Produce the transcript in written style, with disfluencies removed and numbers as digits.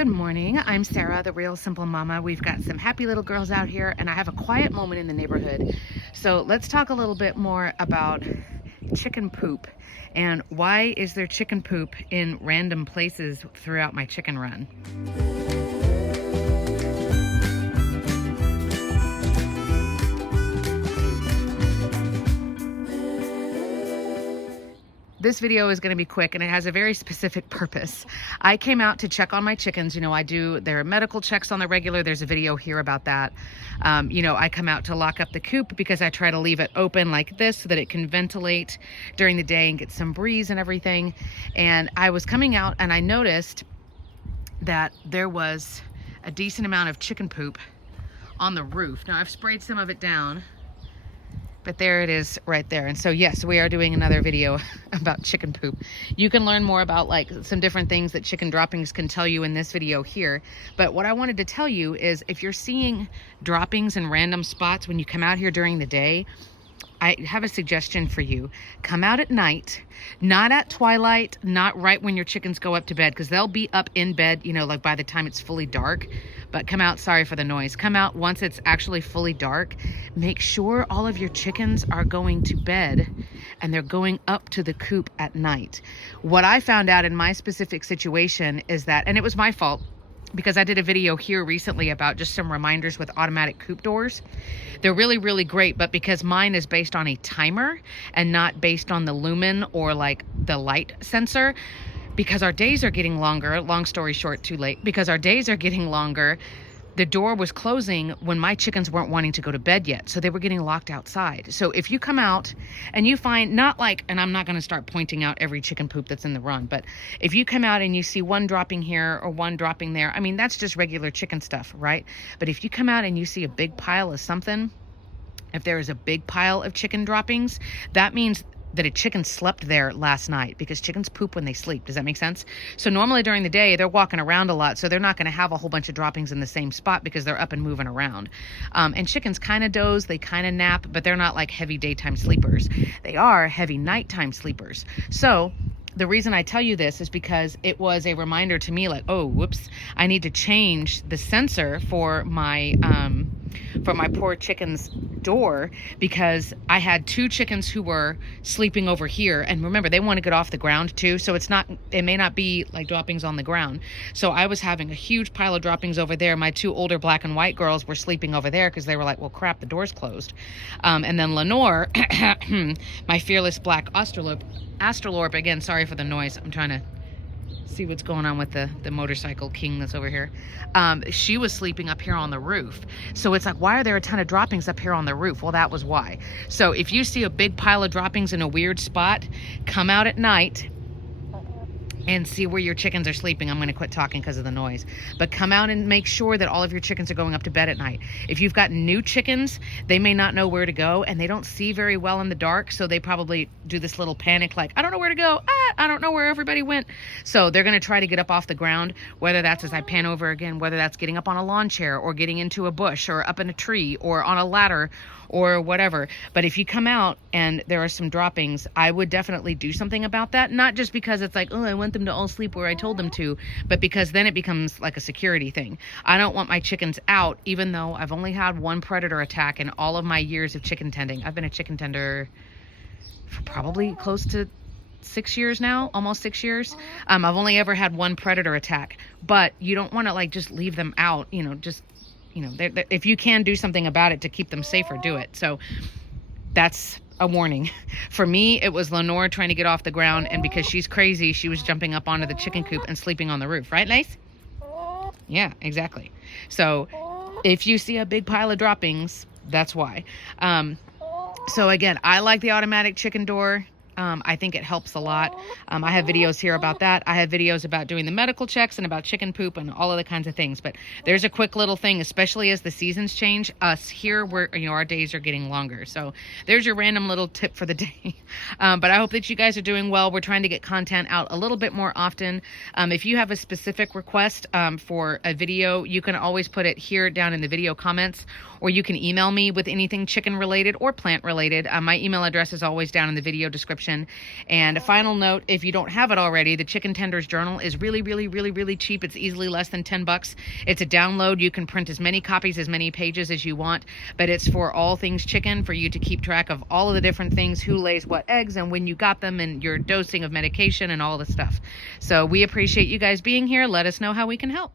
Good morning. I'm Sarah, the Real Simple Mama. We've got some happy little girls out here, and I have a quiet moment in the neighborhood. So let's talk a little bit more about chicken poop and why is there chicken poop in random places throughout my chicken run. This video is going to be quick and it has a very specific purpose. I came out to check on my chickens. I do their medical checks on the regular. There's a video here about that. I come out to lock up the coop because I try to leave it open like this so that it can ventilate during the day and get some breeze and everything. And I was coming out and I noticed that there was a decent amount of chicken poop on the roof. Now I've sprayed some of it down, but there it is right there. And so yes, we are doing another video about chicken poop. You can learn more about some different things that chicken droppings can tell you in this video here. But what I wanted to tell you is if you're seeing droppings in random spots when you come out here during the day, I have a suggestion for you. Come out at night, not at twilight, not right when your chickens go up to bed, because they'll be up in bed, by the time it's fully dark. But come out, sorry for the noise, come out once it's actually fully dark. Make sure all of your chickens are going to bed and they're going up to the coop at night. What I found out in my specific situation is that, and it was my fault, because I did a video here recently about just some reminders with automatic coop doors. They're really, really great, but because mine is based on a timer and not based on the lumen or the light sensor, because our days are getting longer, long story short, too late, because our days are getting longer, the door was closing when my chickens weren't wanting to go to bed yet. So they were getting locked outside. So if you come out and you find and I'm not going to start pointing out every chicken poop that's in the run, but if you come out and you see one dropping here or one dropping there, that's just regular chicken stuff, right? But if you come out and you see a big pile of something, if there is a big pile of chicken droppings, that means that a chicken slept there last night, because chickens poop when they sleep. Does that make sense? So normally during the day, they're walking around a lot, so they're not going to have a whole bunch of droppings in the same spot because they're up and moving around. And chickens kind of doze, they kind of nap, but they're not like heavy daytime sleepers. They are heavy nighttime sleepers. So the reason I tell you this is because it was a reminder to me, oh, whoops, I need to change the sensor for my poor chicken's door, because I had two chickens who were sleeping over here. And remember, they want to get off the ground too. So it may not be like droppings on the ground. So I was having a huge pile of droppings over there. My two older black and white girls were sleeping over there because they were like, well, crap, the door's closed. And then Lenore, my fearless black Astrolorp, again, sorry for the noise. I'm trying to see what's going on with the motorcycle king that's over here. She was sleeping up here on the roof. So it's why are there a ton of droppings up here on the roof? Well, that was why. So if you see a big pile of droppings in a weird spot, come out at night and see where your chickens are sleeping. I'm going to quit talking because of the noise. But come out and make sure that all of your chickens are going up to bed at night. If you've got new chickens, they may not know where to go and they don't see very well in the dark. So they probably do this little panic I don't know where to go. I don't know where everybody went. So they're going to try to get up off the ground, whether that's, as I pan over again, whether that's getting up on a lawn chair or getting into a bush or up in a tree or on a ladder or whatever. But if you come out and there are some droppings, I would definitely do something about that. Not just because it's oh, I want them to all sleep where I told them to, but because then it becomes like a security thing. I don't want my chickens out, even though I've only had one predator attack in all of my years of chicken tending. I've been a chicken tender for probably close to 6 years now, almost 6 years. I've only ever had one predator attack, but you don't want to just leave them out, if you can do something about it to keep them safer, do it. So that's a warning. For me, it was Lenore trying to get off the ground, and because she's crazy, she was jumping up onto the chicken coop and sleeping on the roof. Right, Lace? Yeah, exactly. So if you see a big pile of droppings, that's why. So again, I like the automatic chicken door. I think it helps a lot. I have videos here about that. I have videos about doing the medical checks and about chicken poop and all other kinds of things. But there's a quick little thing, especially as the seasons change. Us here, our days are getting longer. So there's your random little tip for the day. But I hope that you guys are doing well. We're trying to get content out a little bit more often. If you have a specific request for a video, you can always put it here down in the video comments, or you can email me with anything chicken related or plant related. My email address is always down in the video description. medication. And a final note, if you don't have it already, the Chicken Tenders Journal is really, really, really, really cheap. It's easily less than 10 bucks. It's a download. You can print as many copies, as many pages as you want, but it's for all things chicken, for you to keep track of all of the different things, who lays what eggs and when you got them, and your dosing of medication and all the stuff. So we appreciate you guys being here. Let us know how we can help.